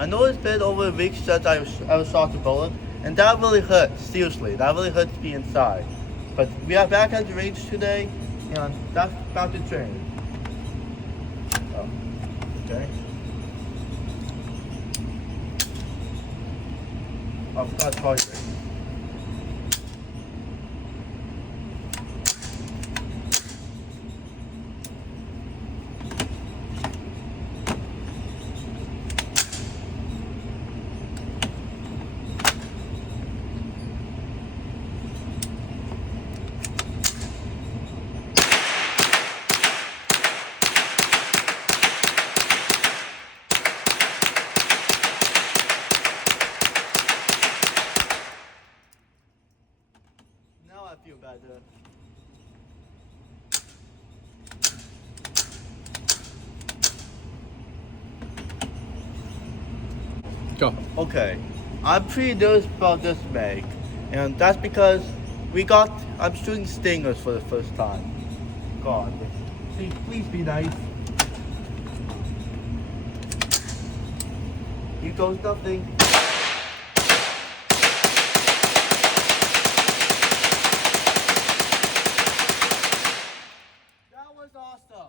I know it's been over a week since I was shot the bullet, and that really hurts. Seriously, that really hurts me inside. But we are back at the range today, and that's about to change. Oh, okay. I forgot to call you. Now I feel better. Go. Okay, I'm pretty nervous about this make, and that's because I'm shooting stingers for the first time. God, please be nice. Here goes nothing. That was awesome.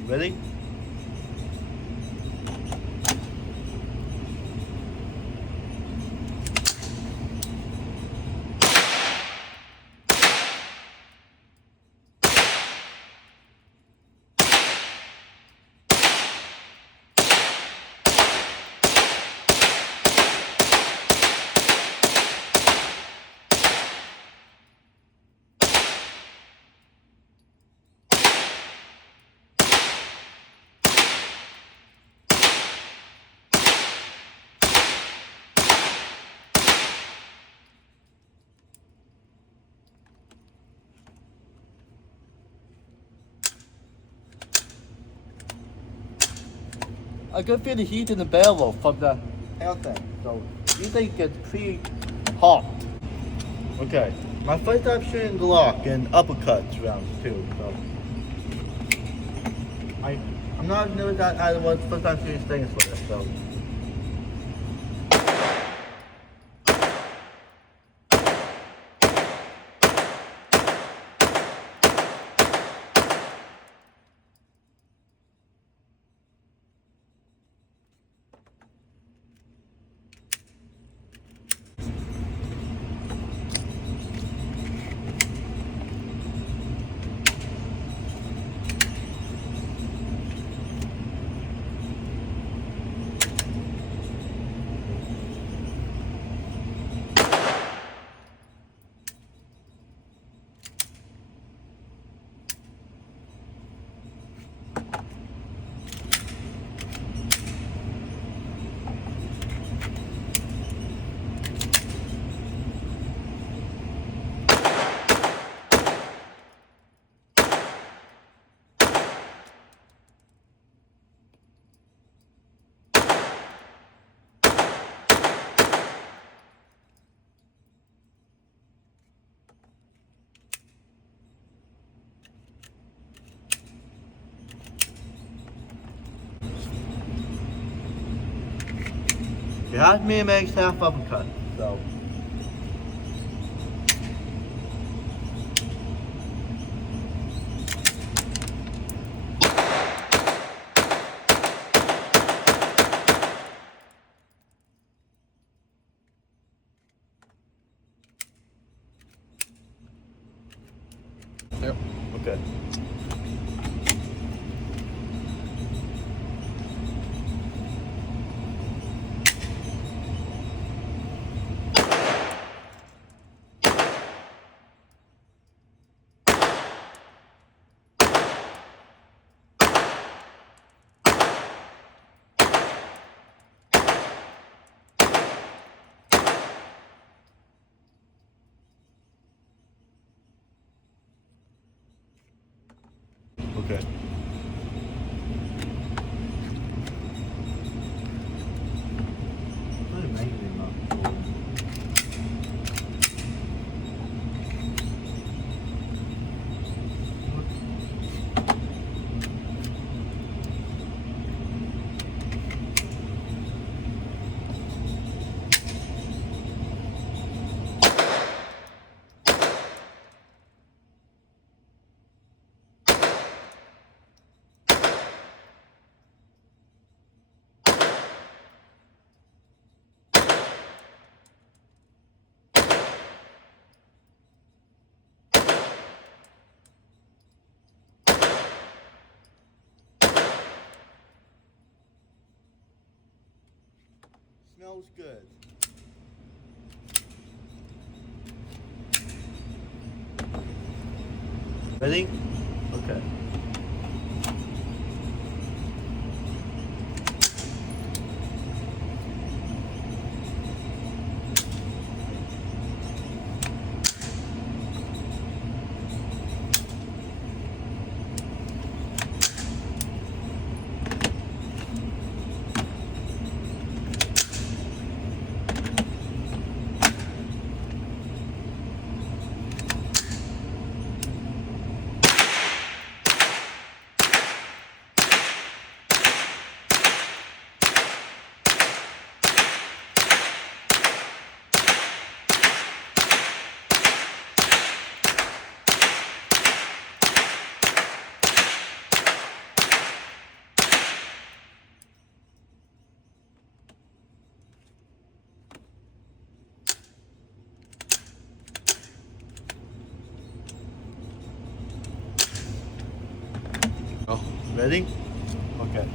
You ready? I can feel the heat in the barrel from the air tank, so you think it's pretty hot. Okay, my first time shooting Glock and uppercuts rounds too, so I'm not nervous that I was first time shooting things for this, so. Behind me makes half uppercut, so. Yep. Okay. Okay. smells good. Ready? Okay. Go. Ready? Okay.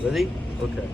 Ready? Okay.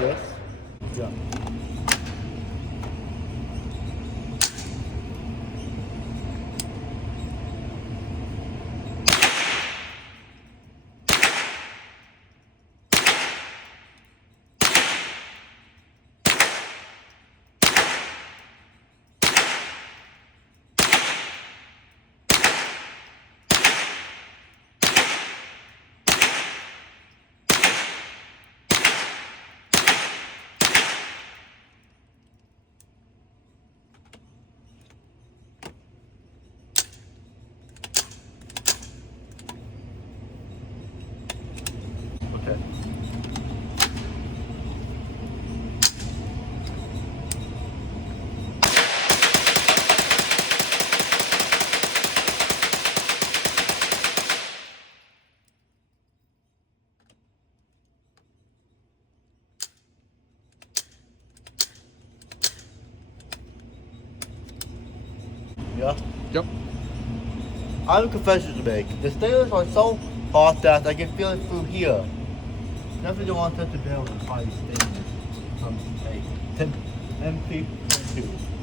This? Yeah. Okay. Yeah. Yep. I have a confession to make. The stairs are so hot that I can feel it through here. Definitely don't want that to be able to hide stairs from a 10 MP2.